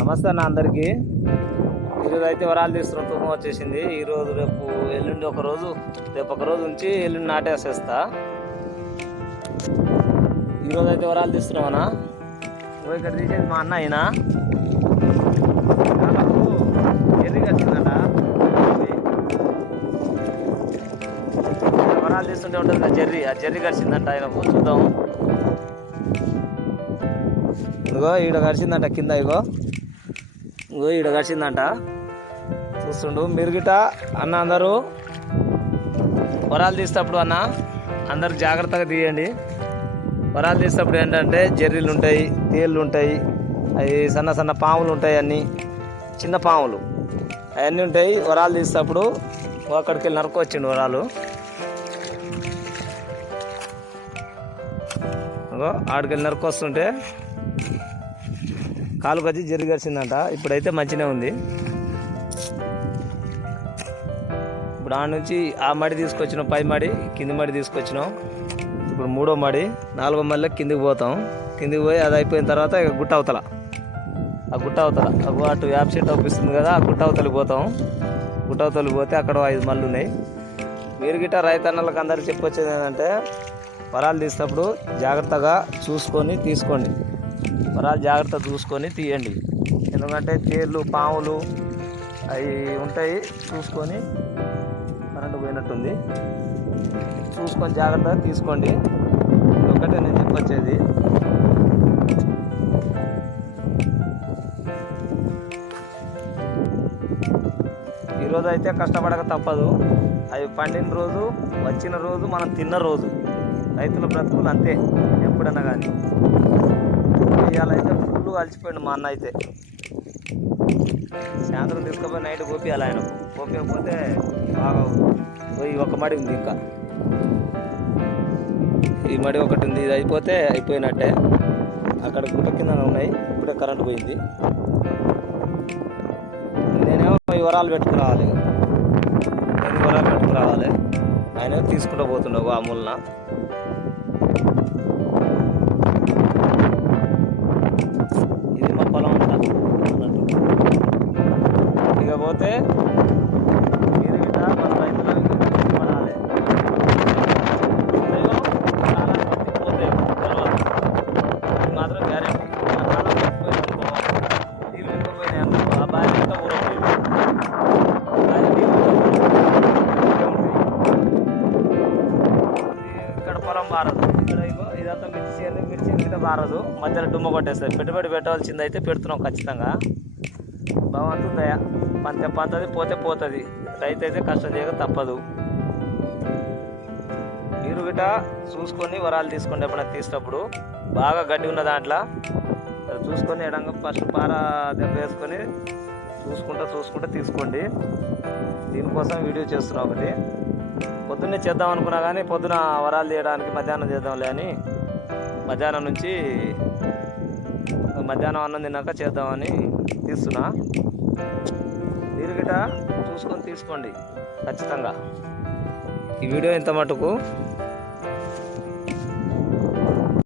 నమస్తే అన్న అందరికీ. ఈరోజు అయితే వరాలు తీస్తున్న తూకం వచ్చేసింది. ఈరోజు రేపు ఎల్లుండి రేపు ఒక రోజు ఉంచి ఎల్లుండి నాటేసేస్తా. ఈరోజు అయితే వరాలు తీస్తున్నామన్నా. ఇక్కడ తీసేది మా అన్న అయినా ఎర్రి కట్టిందంట. వరాలు తీస్తుంటే ఉంటుంది ఆ జర్రీ కడిచిందంట ఆయనకు. చూద్దాం. ఇగో ఈడ కడిచిందంట కింద. ఇగో ఈడ కడిచిందంట. చూస్తుండు మీరు గిట అన్న. అందరూ వరాలు తీసేటప్పుడు అన్న అందరు జాగ్రత్తగా తీయండి. వరాలు తీసేటప్పుడు ఏంటంటే జర్రీలు ఉంటాయి, తేళ్ళు ఉంటాయి, అవి సన్న సన్న పాములు ఉంటాయి, అన్నీ చిన్న పాములు అవన్నీ ఉంటాయి. వరాలు తీసేటప్పుడు అక్కడికి వెళ్ళి నరుకొచ్చిండు వరాలు. ఆడికెళ్ళి నరుకొస్తుంటే కాలు కచ్చి జర్రి గడిచిందంట. ఇప్పుడైతే మంచిగా ఉంది. ఇప్పుడు ఆ నుంచి ఆ మడి తీసుకొచ్చినాం, పై మడి కింది మడి తీసుకొచ్చినాం. ఇప్పుడు 3వ మడి 4వ మడిలో కిందికి పోతాం. కిందికి పోయి అది అయిపోయిన తర్వాత ఇక గుట్ట అవతల అటు యాప్ సెట్ అవుపిస్తుంది కదా, ఆ గుట్ట అవతలికి పోతాం. గుట్ట అవతలికి పోతే అక్కడ 5 మళ్ళు ఉన్నాయి. మీరు గిట్ట రైతన్నలకు అందరికి చెప్పొచ్చేది ఏంటంటే వరాలు తీసేటప్పుడు జాగ్రత్తగా చూసుకొని తీసుకోండి. వరాలు జాగ్రత్త చూసుకొని తీయండి. ఎందుకంటే తేళ్ళు, పాములు అవి ఉంటాయి. చూసుకొని కరెంటు పోయినట్టుంది, చూసుకొని జాగ్రత్తగా తీసుకోండి. ఒకటే నేను చెప్పొచ్చేది. ఈరోజు అయితే కష్టపడక తప్పదు. అవి పండిన రోజు, వచ్చిన రోజు, మనం తిన్న రోజు. రైతుల బ్రతుకులు అంతే ఎప్పుడన్నా కానీ. ఇవాళ అయితే ఫుల్ కలిసిపోయిండు మా అన్న. అయితే సాయంత్రం తీసుకుపోయి నైట్ కోపియాలి ఆయన. కోపించకపోతే బాగా పోయి ఒక మడి ఉంది, ఇంకా ఈ మడి ఒకటి ఉంది. ఇది అయిపోతే అయిపోయినట్టే. అక్కడ గుట్ట కింద ఉన్నాయి. ఇప్పుడే కరెంటు పోయింది. నేనేమో ఈ వరాలు పెట్టుకురావాలి. ఆయన తీసుకుంటూ పోతుండవు ఆ మూలన. ఇది మా పొలం అంతా అన్నట్టు. ఇకపోతే మీరు గిట్ట మన రైతులకు పడాలి. పోతాయి తర్వాత ఇది మాత్రం గ్యారెంటీ. నీళ్ళు ఇంకపోయినాయి అనుకో, ఆ బాధ్యత అంతా ఊరపోయింది. ఇక్కడ పొలం బారదు. ఇక్కడ ఇదంతా మిర్చి గిట్ట బారదు. మధ్యలో డుమ్మ కొట్టేస్తుంది. పెట్టుబడి పెట్టవలసింది అయితే పెడుతున్నాం ఖచ్చితంగా. భగవంతుని దయ. పంతది పోతుంది. రైతు అయితే కష్టం చేయక తప్పదు. మీరు గిట చూసుకొని వరాలు తీసుకోండి. ఎప్పుడైనా తీసేటప్పుడు బాగా గడ్డి ఉన్న దాంట్లో చూసుకొని ఎడంగా ఫస్ట్ పార దెబ్బ వేసుకొని చూసుకుంటా తీసుకోండి. దీనికోసం వీడియో చేస్తున్నాం. ఒకటి పొద్దున్నే చేద్దాం అనుకున్నా కానీ పొద్దున వరాలు తీయడానికి మధ్యాహ్నం చేద్దాంలే అని మధ్యాహ్నం అన్నం తిన్నాక చేద్దామని తీస్తున్నా. మీరు గిట చూసుకొని తీసుకోండి ఖచ్చితంగా. ఈ వీడియో ఇంత మటుకు